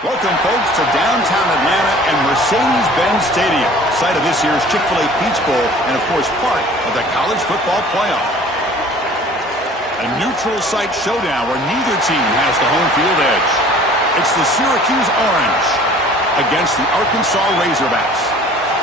Welcome, folks, to downtown Atlanta and Mercedes-Benz Stadium, site of this year's Chick-fil-A Peach Bowl and, of course, part of the college football playoff. A neutral site showdown where neither team has the home field edge. It's the Syracuse Orange against the Arkansas Razorbacks.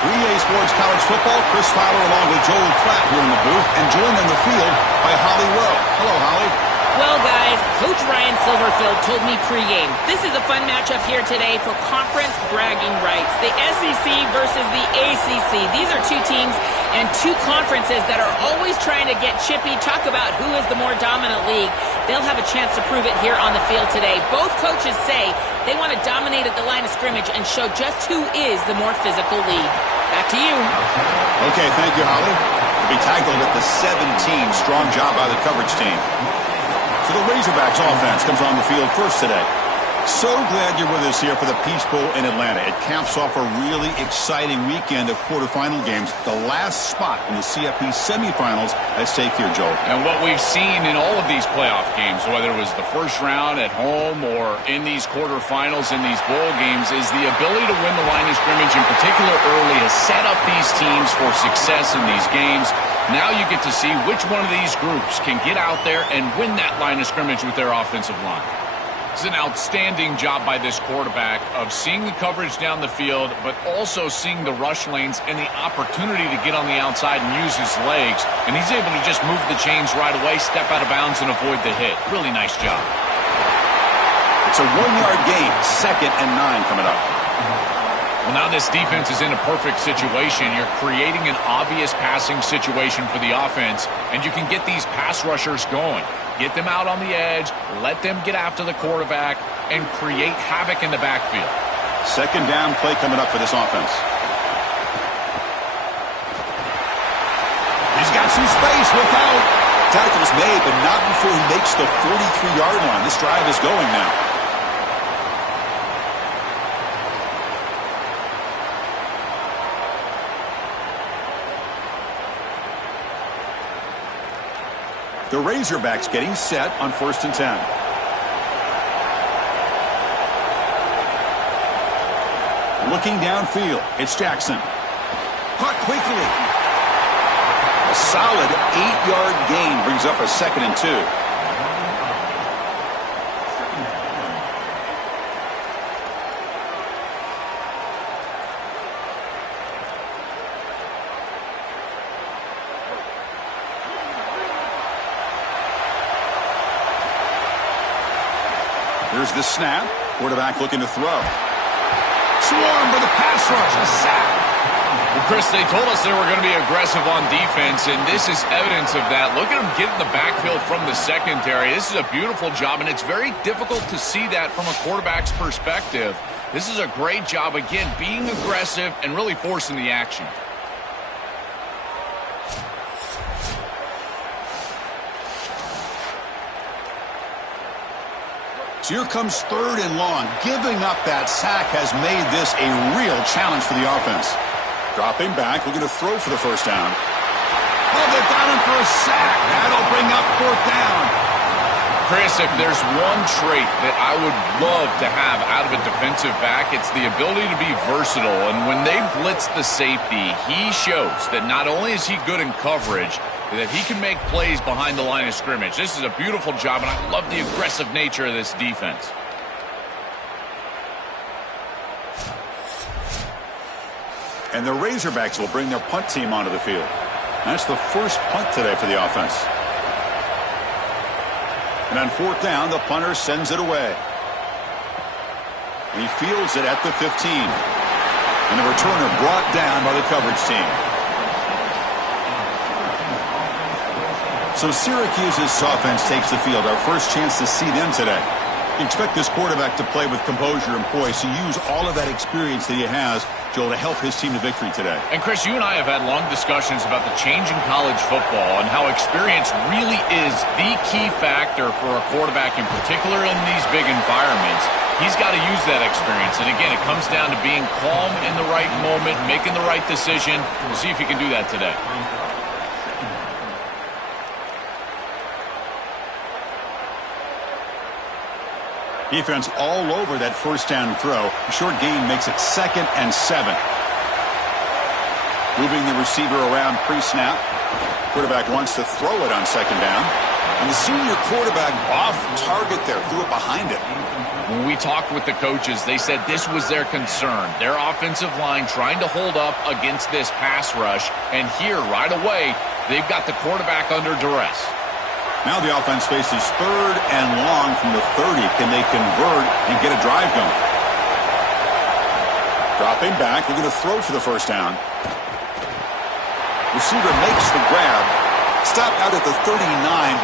3A Sports College Football, Chris Fowler along with Joel Klatt here in the booth, and joined on the field by Holly Rowe. Hello, Holly. Well, guys, Coach Ryan Silverfield told me pregame, this is a fun matchup here today for conference bragging rights. The SEC versus the ACC. These are two teams and two conferences that are always trying to get chippy, talk about who is the more dominant league. They'll have a chance to prove it here on the field today. Both coaches say they want to dominate at the line of scrimmage and show just who is the more physical league. Back to you. Okay, thank you, Holly. To be tackled at the 17. Strong job by the coverage team. So the Razorbacks offense comes on the field first today. So glad you're with us here for the Peach Bowl in Atlanta. It caps off a really exciting weekend of quarterfinal games. The last spot in the CFP semifinals at stake here, Joel. And what we've seen in all of these playoff games, whether it was the first round at home or in these quarterfinals in these bowl games, is the ability to win the line of scrimmage, in particular early, has set up these teams for success in these games. Now you get to see which one of these groups can get out there and win that line of scrimmage with their offensive line. It's an outstanding job by this quarterback of seeing the coverage down the field, but also seeing the rush lanes and the opportunity to get on the outside and use his legs. And he's able to just move the chains right away, step out of bounds, and avoid the hit. Really nice job. It's a 1-yard gain, 2nd and 9 coming up. Well, now this defense is in a perfect situation. You're creating an obvious passing situation for the offense, and you can get these pass rushers going. Get them out on the edge, let them get after the quarterback, and create havoc in the backfield. 2nd down play coming up for this offense. He's got some space, look out. Tackle's made, but not before he makes the 43-yard line. This drive is going now. The Razorbacks getting set on 1st and 10. Looking downfield, it's Jackson. Caught quickly. A solid 8-yard gain brings up a 2nd and 2. Here's the snap. Quarterback looking to throw. Swarmed by the pass rush. A sack. Well, Chris, they told us they were going to be aggressive on defense, and this is evidence of that. Look at them get in the backfield from the secondary. This is a beautiful job, and it's very difficult to see that from a quarterback's perspective. This is a great job, again, being aggressive and really forcing the action. So here comes 3rd and long. Giving up that sack has made this a real challenge for the offense. Dropping back, looking to throw for the 1st down. Oh, they've got him for a sack. That'll bring up 4th down. Chris, if there's one trait that I would love to have out of a defensive back, it's the ability to be versatile. And when they blitz the safety, he shows that not only is he good in coverage, that he can make plays behind the line of scrimmage. This is a beautiful job, and I love the aggressive nature of this defense. And the Razorbacks will bring their punt team onto the field. That's the first punt today for the offense. And on 4th down, the punter sends it away. And he fields it at the 15. And the returner brought down by the coverage team. So Syracuse's offense takes the field. Our first chance to see them today. You expect this quarterback to play with composure and poise, to use all of that experience that he has, Joel, to help his team to victory today. And Chris, you and I have had long discussions about the change in college football and how experience really is the key factor for a quarterback, in particular in these big environments. He's got to use that experience. And again, it comes down to being calm in the right moment, making the right decision. We'll see if he can do that today. Defense all over that first down throw. A short gain makes it 2nd and 7. Moving the receiver around pre-snap. Quarterback wants to throw it on 2nd down. And the senior quarterback off target there. Threw it behind it. When we talked with the coaches, they said this was their concern. Their offensive line trying to hold up against this pass rush. And here, right away, they've got the quarterback under duress. Now the offense faces 3rd and long from the 30. Can they convert and get a drive going? Dropping back, looking to throw for the first down. Receiver makes the grab. Stopped out at the 39,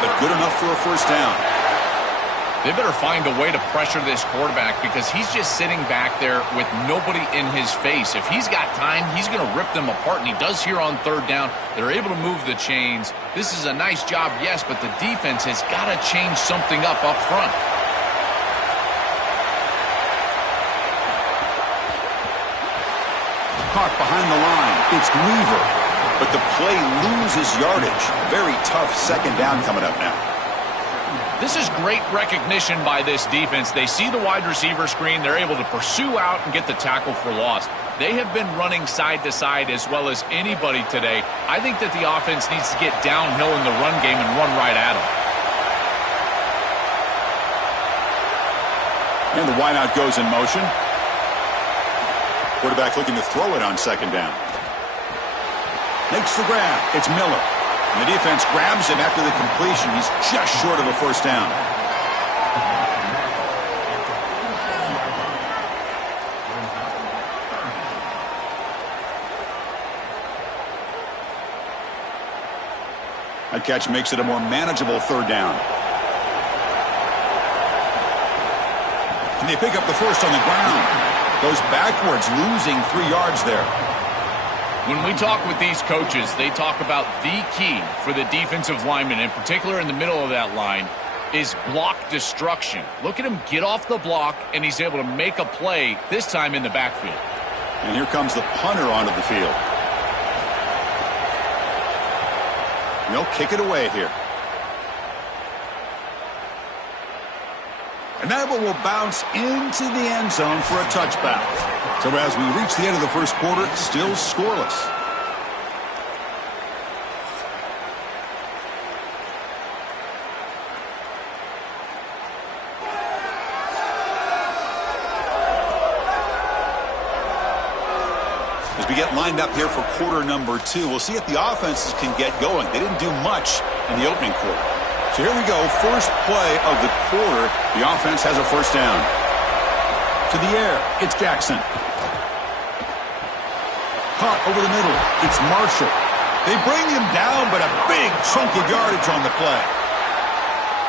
but good enough for a first down. They better find a way to pressure this quarterback because he's just sitting back there with nobody in his face. If he's got time, he's going to rip them apart, and he does here on 3rd down. They're able to move the chains. This is a nice job, yes, but the defense has got to change something up front. Caught behind the line. It's Weaver, but the play loses yardage. Very tough 2nd down coming up now. This is great recognition by this defense. They see the wide receiver screen. They're able to pursue out and get the tackle for loss. They have been running side to side as well as anybody today. I think that the offense needs to get downhill in the run game and run right at them. And the wideout goes in motion. Quarterback looking to throw it on 2nd down. Makes the grab. It's Miller. And the defense grabs him after the completion. He's just short of a first down. That catch makes it a more manageable 3rd down. And they pick up the first on the ground. Goes backwards, losing 3 yards there. When we talk with these coaches, they talk about the key for the defensive lineman, in particular in the middle of that line, is block destruction. Look at him get off the block, and he's able to make a play, this time in the backfield. And here comes the punter onto the field. And they'll kick it away here. And that one will bounce into the end zone for a touchback. So as we reach the end of the first quarter, still scoreless. As we get lined up here for quarter number 2, we'll see if the offenses can get going. They didn't do much in the opening quarter. So here we go, first play of the quarter. The offense has a first down. To the air, it's Jackson. Caught over the middle, it's Marshall. They bring him down, but a big chunk of yardage on the play.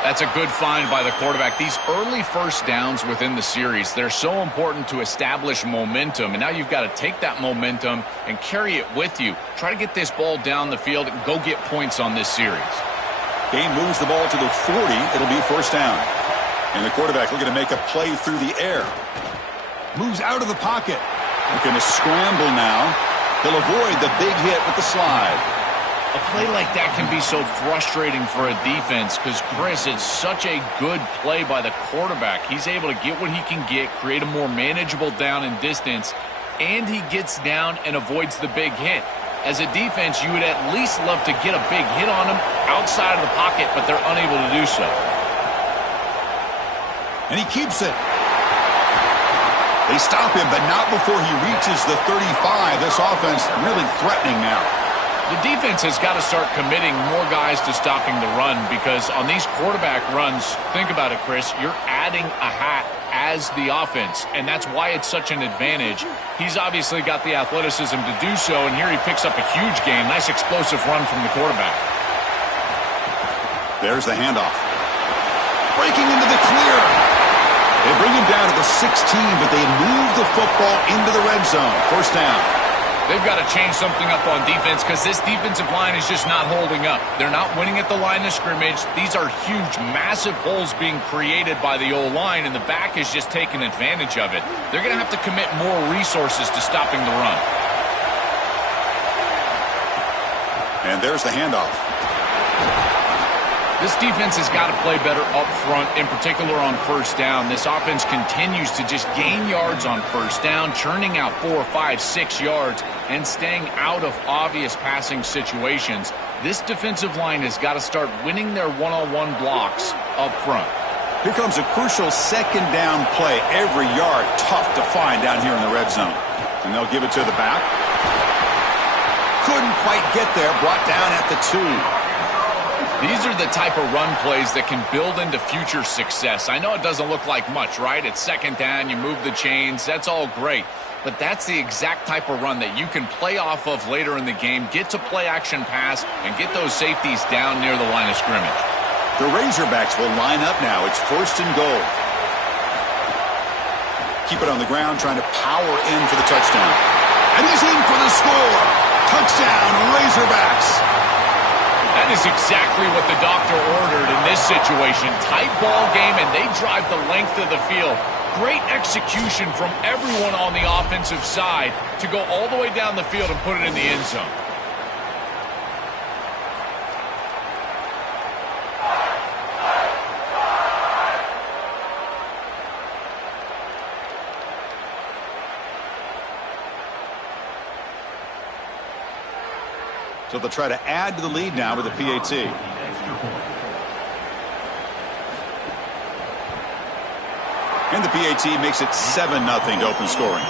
That's a good find by the quarterback. These early first downs within the series, they're so important to establish momentum. And now you've got to take that momentum and carry it with you. Try to get this ball down the field and go get points on this series. Kane moves the ball to the 40. It'll be first down. And the quarterback looking to make a play through the air. Moves out of the pocket. Looking to scramble now. He'll avoid the big hit with the slide. A play like that can be so frustrating for a defense because, Chris, it's such a good play by the quarterback. He's able to get what he can get, create a more manageable down and distance, and he gets down and avoids the big hit. As a defense, you would at least love to get a big hit on him outside of the pocket, but they're unable to do so. And he keeps it. They stop him, but not before he reaches the 35. This offense really threatening now. The defense has got to start committing more guys to stopping the run because on these quarterback runs, think about it, Chris, you're adding a hat as the offense, and that's why it's such an advantage. He's obviously got the athleticism to do so, and here he picks up a huge gain. Nice explosive run from the quarterback. There's the handoff. Breaking into the clear. They bring him down to the 16, but they move the football into the red zone. First down. They've got to change something up on defense because this defensive line is just not holding up. They're not winning at the line of scrimmage. These are huge, massive holes being created by the O-line, and the back is just taking advantage of it. They're going to have to commit more resources to stopping the run. And there's the handoff. This defense has got to play better up front, in particular on first down. This offense continues to just gain yards on first down, churning out 4, 5, 6 yards, and staying out of obvious passing situations. This defensive line has got to start winning their one-on-one blocks up front. Here comes a crucial second down play. Every yard tough to find down here in the red zone. And they'll give it to the back. Couldn't quite get there. Brought down at the 2. These are the type of run plays that can build into future success. I know it doesn't look like much, right? It's second down, you move the chains, that's all great. But that's the exact type of run that you can play off of later in the game, get to play action pass, and get those safeties down near the line of scrimmage. The Razorbacks will line up now. It's 1st and goal. Keep it on the ground, trying to power in for the touchdown. And he's in for the score. Touchdown, Razorbacks. That is exactly what the doctor ordered in this situation. Tight ball game, and they drive the length of the field. Great execution from everyone on the offensive side to go all the way down the field and put it in the end zone. So they'll try to add to the lead now with a PAT. And the PAT makes it 7-0 to open scoring.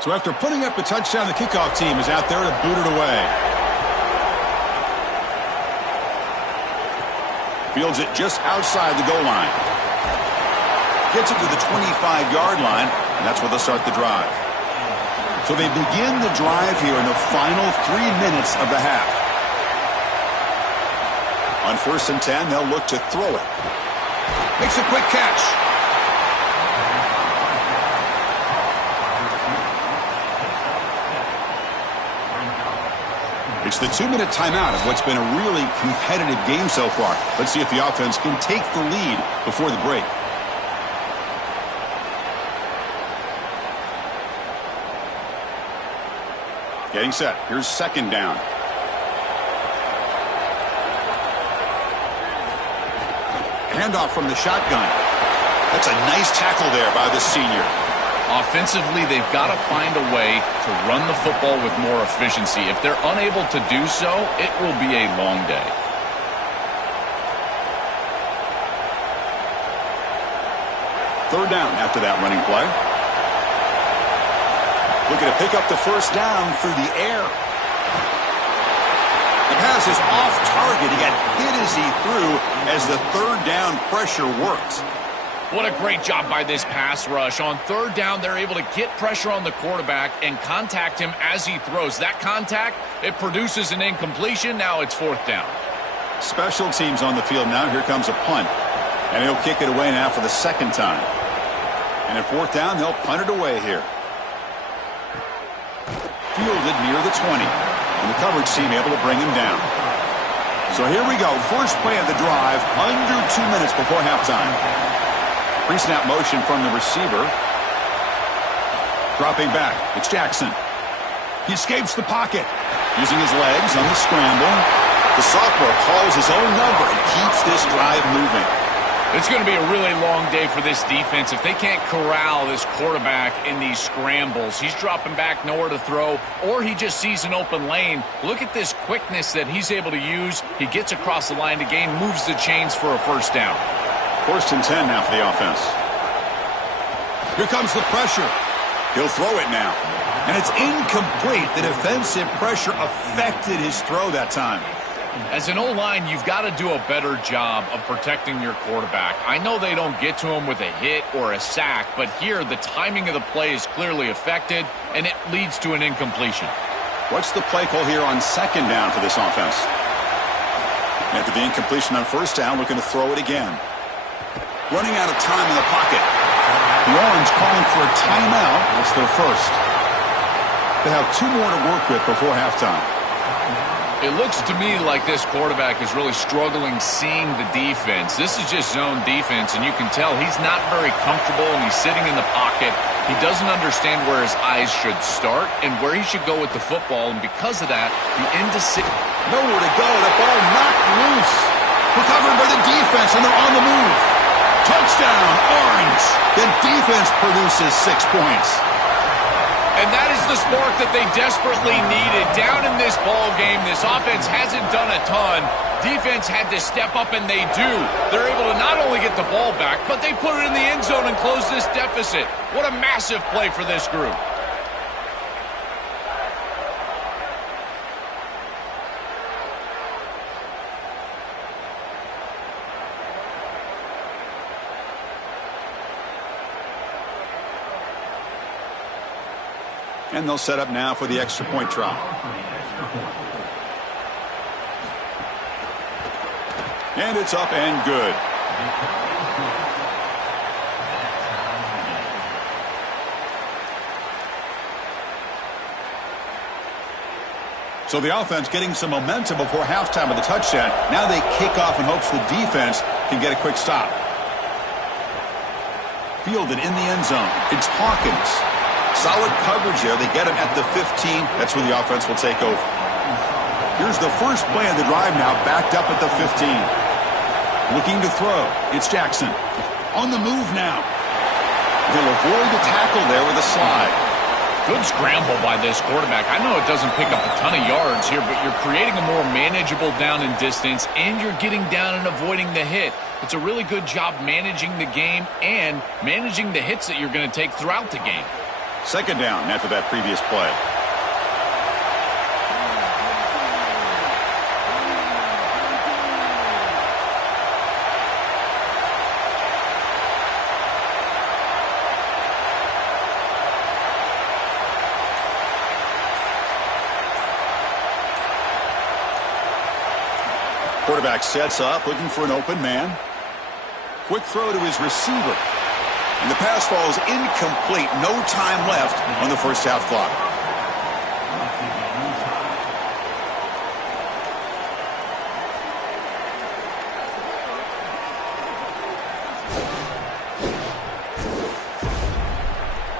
So after putting up the touchdown, the kickoff team is out there to boot it away. Fields it just outside the goal line. Gets it to the 25-yard line, and that's where they'll start the drive. So they begin the drive here in the final 3 minutes of the half. On 1st and 10, they'll look to throw it. Makes a quick catch. It's the 2-minute timeout of what's been a really competitive game so far. Let's see if the offense can take the lead before the break. Getting set. Here's 2nd down. Handoff from the shotgun. That's a nice tackle there by the senior. Offensively, they've got to find a way to run the football with more efficiency. If they're unable to do so, it will be a long day. Third down after that running play. Looking to pick up the 1st down through the air. The pass is off target. He got hit as he threw as the 3rd down pressure worked. What a great job by this pass rush. On 3rd down, they're able to get pressure on the quarterback and contact him as he throws. That contact, it produces an incompletion. Now it's 4th down. Special teams on the field now. Here comes a punt. And he'll kick it away now for the 2nd time. And at 4th down, they'll punt it away here. Fielded near the 20. And the coverage team able to bring him down. So here we go. First play of the drive, under 2 minutes before halftime. Pre-snap motion from the receiver. Dropping back. It's Jackson. He escapes the pocket. Using his legs on the scramble. The sophomore calls his own number and keeps this drive moving. It's going to be a really long day for this defense if they can't corral this quarterback in these scrambles. He's dropping back, nowhere to throw, or he just sees an open lane. Look at this quickness that he's able to use. He gets across the line to gain, moves the chains for a 1st down. 1st and 10 now for the offense. Here comes the pressure. He'll throw it now. And it's incomplete. The defensive pressure affected his throw that time. As an O-line, you've got to do a better job of protecting your quarterback. I know they don't get to him with a hit or a sack, but here the timing of the play is clearly affected, and it leads to an incompletion. What's the play call here on 2nd down for this offense? After the incompletion on 1st down, looking to throw it again. Running out of time in the pocket. The Orange calling for a timeout. It's their 1st. They have 2 more to work with before halftime. It looks to me like this quarterback is really struggling seeing the defense. This is just zone defense, and you can tell he's not very comfortable, and he's sitting in the pocket. He doesn't understand where his eyes should start and where he should go with the football, and because of that, the indecision. Nowhere to go. The ball knocked loose. Recovered by the defense, and they're on the move. Touchdown, Orange. The defense produces 6 points. And that is the spark that they desperately needed. Down in this ball game, this offense hasn't done a ton. Defense had to step up, and they do. They're able to not only get the ball back, but they put it in the end zone and close this deficit. What a massive play for this group. And they'll set up now for the extra point try. And it's up and good. So the offense getting some momentum before halftime with the touchdown. Now they kick off in hopes the defense can get a quick stop. Fielded in the end zone. It's Hawkins. Solid coverage there. They get him at the 15. That's where the offense will take over. Here's the first play of the drive now, backed up at the 15. Looking to throw. It's Jackson. On the move now. He'll avoid the tackle there with a slide. Good scramble by this quarterback. I know it doesn't pick up a ton of yards here, but you're creating a more manageable down and distance, and you're getting down and avoiding the hit. It's a really good job managing the game and managing the hits that you're going to take throughout the game. Second down after that previous play. Quarterback sets up, looking for an open man. Quick throw to his receiver. And the pass falls incomplete. No time left on the first half clock.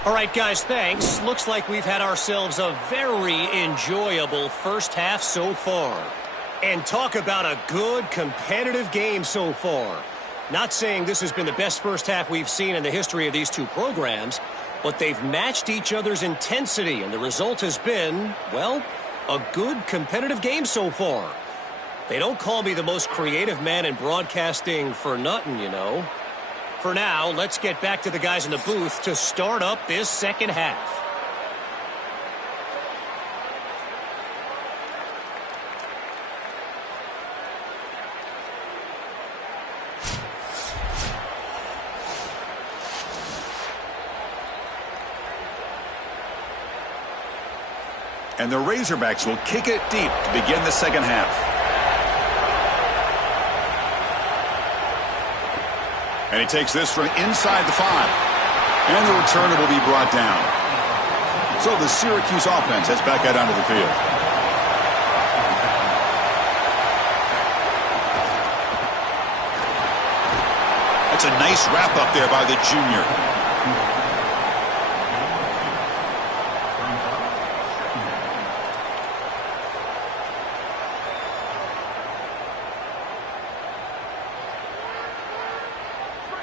All right, guys, thanks. Looks like we've had ourselves a very enjoyable first half so far. And talk about a good competitive game so far. Not saying this has been the best first half we've seen in the history of these two programs, but they've matched each other's intensity, and the result has been, well, a good competitive game so far. They don't call me the most creative man in broadcasting for nothing, you know. For now, let's get back to the guys in the booth to start up this second half. And the Razorbacks will kick it deep to begin the second half. And he takes this from inside the 5. And the returner will be brought down. So the Syracuse offense heads back out onto the field. That's a nice wrap up there by the junior.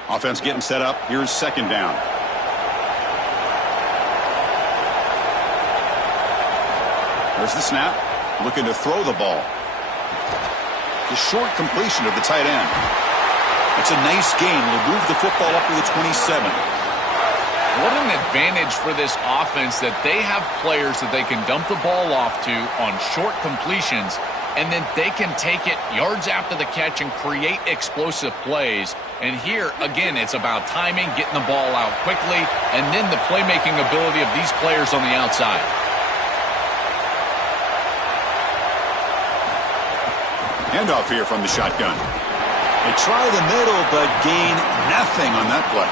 Offense getting set up. Here's second down. There's the snap. Looking to throw the ball. The short completion of the tight end. It's a nice gain. Will move the football up to the 27. What an advantage for this offense that they have players that they can dump the ball off to on short completions, and then they can take it yards after the catch and create explosive plays. And here, again, it's about timing, getting the ball out quickly, and then the playmaking ability of these players on the outside. Handoff here from the shotgun. They try the middle, but gain nothing on that play.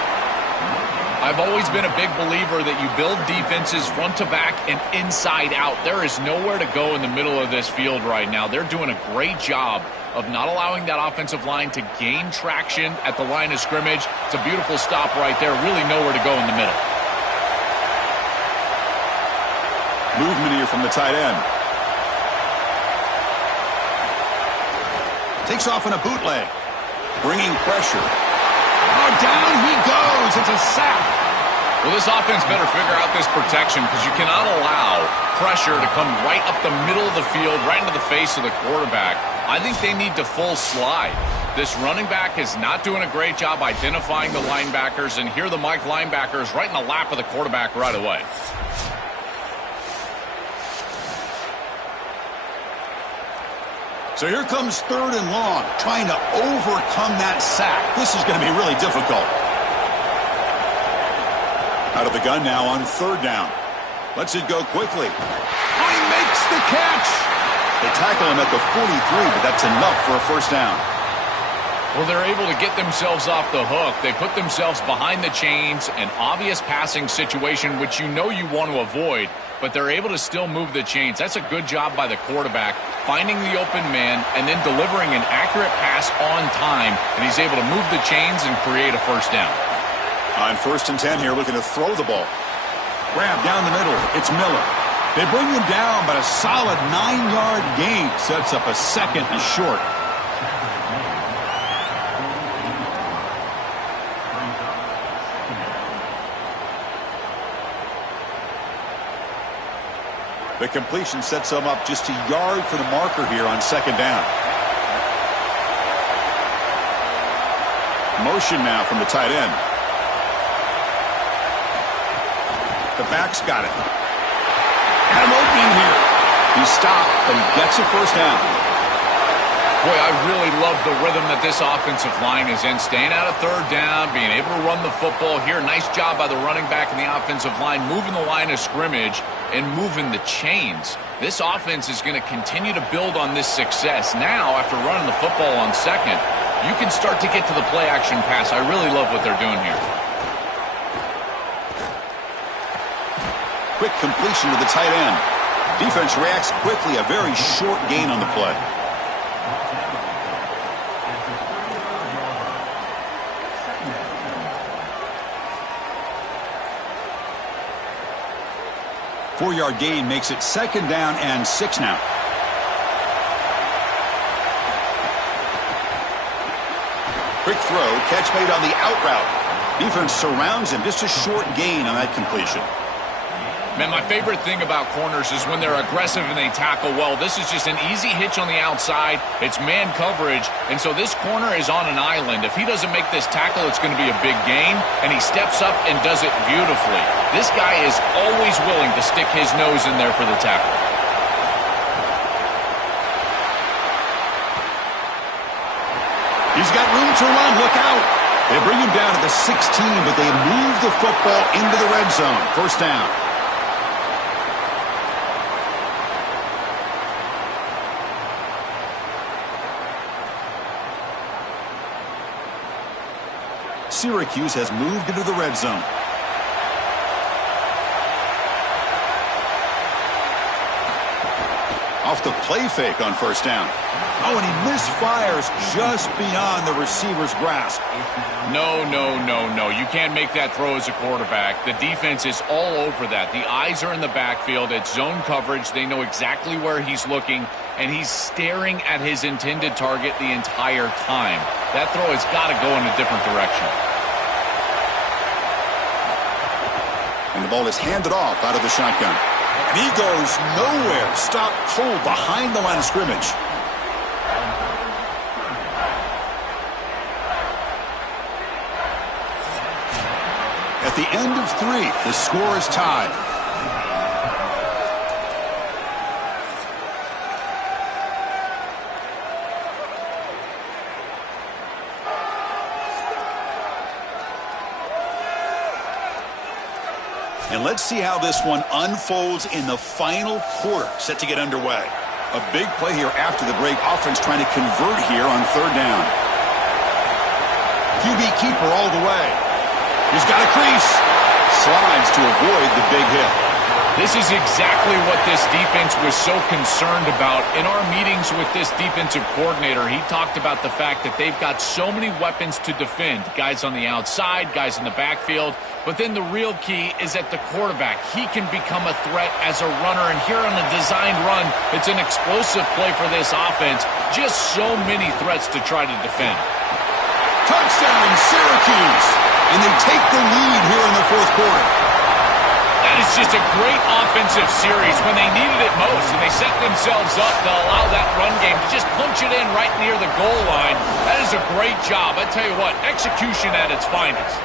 I've always been a big believer that you build defenses front to back and inside out. There is nowhere to go in the middle of this field right now. They're doing a great job of not allowing that offensive line to gain traction at the line of scrimmage. It's a beautiful stop right there. Really nowhere to go in the middle. Movement here from the tight end. Takes off in a bootleg. Bringing pressure. Oh, down he goes. It's a sack. Well, this offense better figure out this protection because you cannot allow pressure to come right up the middle of the field, right into the face of the quarterback. I think they need to full slide. This running back is not doing a great job identifying the linebackers, and here the Mike linebackers right in the lap of the quarterback right away. So here comes 3rd and long, trying to overcome that sack. This is going to be really difficult. Out of the gun now on 3rd down. Lets it go quickly. Oh, he makes the catch. They tackle him at the 43, but that's enough for a 1st down. Well, they're able to get themselves off the hook. They put themselves behind the chains, an obvious passing situation, which you know you want to avoid, but they're able to still move the chains. That's a good job by the quarterback, finding the open man and then delivering an accurate pass on time, and he's able to move the chains and create a 1st down. On 1st and 10 here, looking to throw the ball. Grab down the middle. It's Miller. They bring him down, but a solid 9-yard gain sets up a 2nd and short. The completion sets them up just a yard for the marker here on 2nd down. Motion now from the tight end. The back's got it. Got an opening here. He stopped, but he gets a 1st down. Boy, I really love the rhythm that this offensive line is in. Staying out of 3rd down, being able to run the football here. Nice job by the running back and the offensive line, moving the line of scrimmage and moving the chains. This offense is going to continue to build on this success. Now, after running the football on 2nd, you can start to get to the play-action pass. I really love what they're doing here. Quick completion to the tight end. Defense reacts quickly. A very short gain on the play. Four-yard gain makes it 2nd down and 6 now. Quick throw, catch made on the out route. Defense surrounds him. Just a short gain on that completion. Man, my favorite thing about corners is when they're aggressive and they tackle well. This is just an easy hitch on the outside. It's man coverage, and so this corner is on an island. If he doesn't make this tackle, it's going to be a big gain, and he steps up and does it beautifully. This guy is always willing to stick his nose in there for the tackle. He's got room to run. Look out. They bring him down to the 16, but they move the football into the red zone. 1st down. Syracuse has moved into the red zone. Off the play fake on 1st down. Oh, and he misfires just beyond the receiver's grasp. No. You can't make that throw as a quarterback. The defense is all over that. The eyes are in the backfield. It's zone coverage. They know exactly where he's looking, and he's staring at his intended target the entire time. That throw has got to go in a different direction. And the ball is handed off out of the shotgun. And he goes nowhere. Stopped cold behind the line of scrimmage. At the end of 3, the score is tied. And let's see how this one unfolds in the final quarter, set to get underway. A big play here after the break. Offense trying to convert here on 3rd down. QB keeper all the way. He's got a crease. Slides to avoid the big hit. This is exactly what this defense was so concerned about. In our meetings with this defensive coordinator, he talked about the fact that they've got so many weapons to defend. Guys on the outside, guys in the backfield. But then the real key is at the quarterback. He can become a threat as a runner. And here on a designed run, it's an explosive play for this offense. Just so many threats to try to defend. Touchdown, Syracuse. And they take the lead here in the fourth quarter. That is just a great offensive series when they needed it most, and they set themselves up to allow that run game to just punch it in right near the goal line. That is a great job. I tell you what, execution at its finest.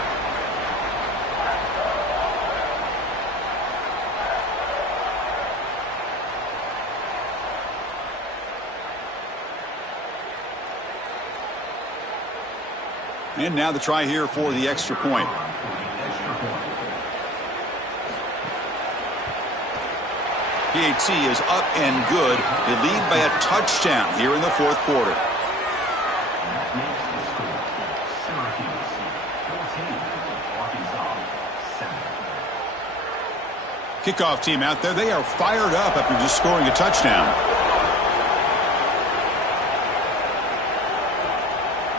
And now the try here for the extra point. PAT is up and good. They lead by a touchdown here in the fourth quarter. Kickoff team out there. They are fired up after just scoring a touchdown.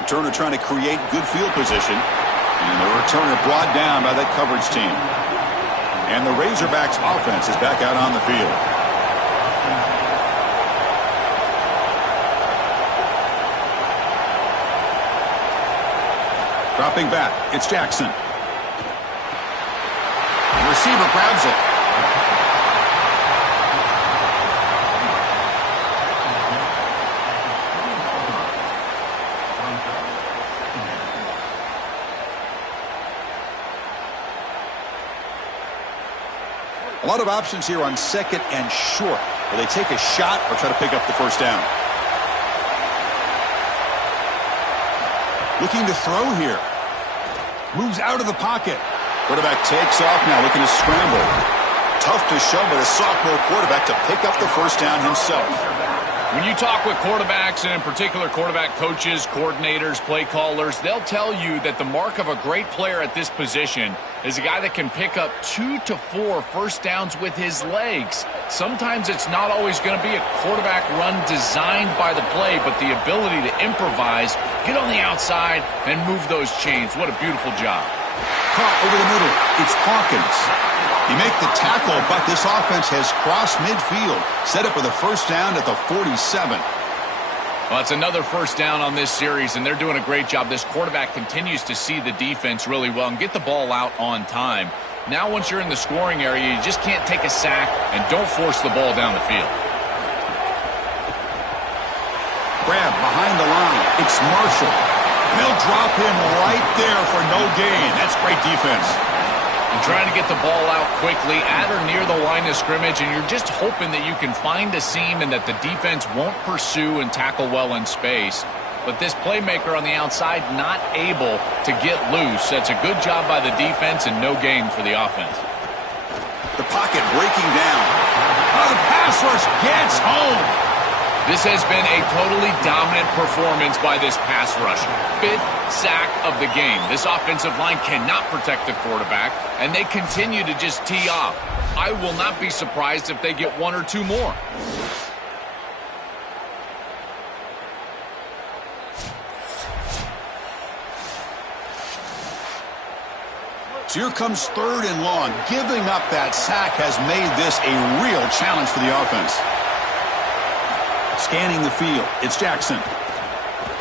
Returner trying to create good field position. And the returner brought down by that coverage team. And the Razorbacks offense is back out on the field. Dropping back, it's Jackson. The receiver grabs it. A lot of options here on second and short. Will they take a shot or try to pick up the first down? Looking to throw here. Moves out of the pocket. Quarterback takes off now, looking to scramble. Tough to show, but a sophomore quarterback to pick up the first down himself. When you talk with quarterbacks, and in particular quarterback coaches, coordinators, play callers, they'll tell you that the mark of a great player at this position is a guy that can pick up 2 to 4 first downs with his legs. Sometimes it's not always going to be a quarterback run designed by the play, but the ability to improvise, get on the outside, and move those chains. What a beautiful job. Caught over the middle. It's Hawkins. You make the tackle, but this offense has crossed midfield. Set up with a first down at the 47. Well, it's another first down on this series, and they're doing a great job. This quarterback continues to see the defense really well and get the ball out on time. Now, once you're in the scoring area, you just can't take a sack and don't force the ball down the field. Grab behind the line. It's Marshall. They'll drop him right there for no gain. That's great defense. And trying to get the ball out quickly at or near the line of scrimmage, and you're just hoping that you can find a seam and that the defense won't pursue and tackle well in space. But this playmaker on the outside not able to get loose. That's a good job by the defense and no gain for the offense. The pocket breaking down. Oh, the pass rush gets home. This has been a totally dominant performance by this pass rush. 5th sack of the game. This offensive line cannot protect the quarterback, and they continue to just tee off. I will not be surprised if they get 1 or 2 more. So here comes 3rd and long. Giving up that sack has made this a real challenge for the offense. Scanning the field. It's Jackson.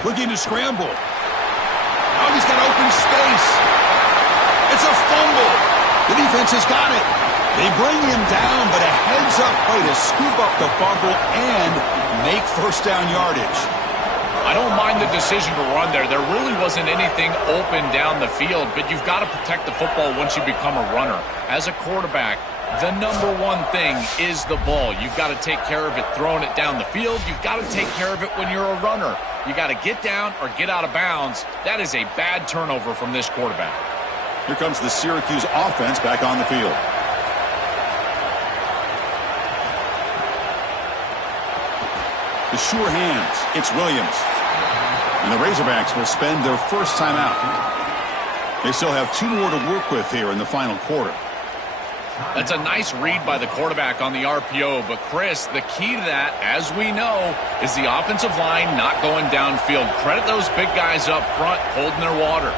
Looking to scramble. Oh, he's got open space. It's a fumble. The defense has got it. They bring him down, but a heads-up play to scoop up the fumble and make first down yardage. I don't mind the decision to run there. There really wasn't anything open down the field, but you've got to protect the football once you become a runner. As a quarterback, the number one thing is the ball. You've got to take care of it throwing it down the field. You've got to take care of it when you're a runner. You got to get down or get out of bounds. That is a bad turnover from this quarterback. Here comes the Syracuse offense back on the field. The sure hands. It's Williams. And the Razorbacks will spend their first time out. They still have 2 more to work with here in the final quarter. That's a nice read by the quarterback on the RPO. But, Chris, the key to that, as we know, is the offensive line not going downfield. Credit those big guys up front holding their water.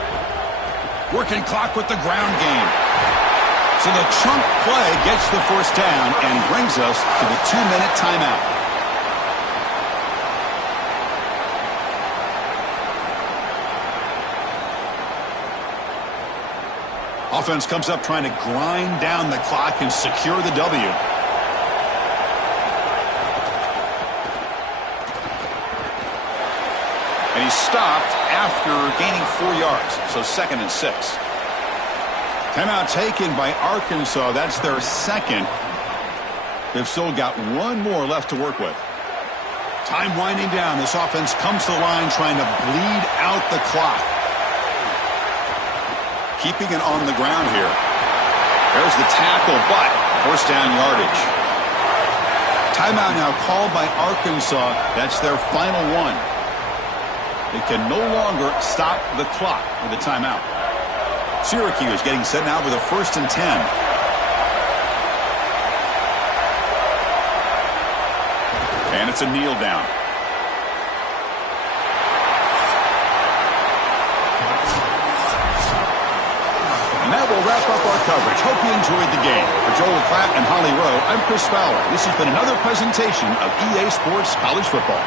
Working clock with the ground game. So the chunk play gets the first down and brings us to the 2-minute timeout. Offense comes up trying to grind down the clock and secure the W. And he stopped after gaining 4 yards, so 2nd and 6. Timeout taken by Arkansas. That's their second. They've still got 1 more left to work with. Time winding down. This offense comes to the line trying to bleed out the clock. Keeping it on the ground here. There's the tackle, but first down yardage. Timeout now called by Arkansas. That's their final one. They can no longer stop the clock with a timeout. Syracuse getting set now with a 1st and 10. And it's a kneel down. And that will wrap up our coverage. Hope you enjoyed the game. For Joel Klatt and Holly Rowe, I'm Chris Fowler. This has been another presentation of EA Sports College Football.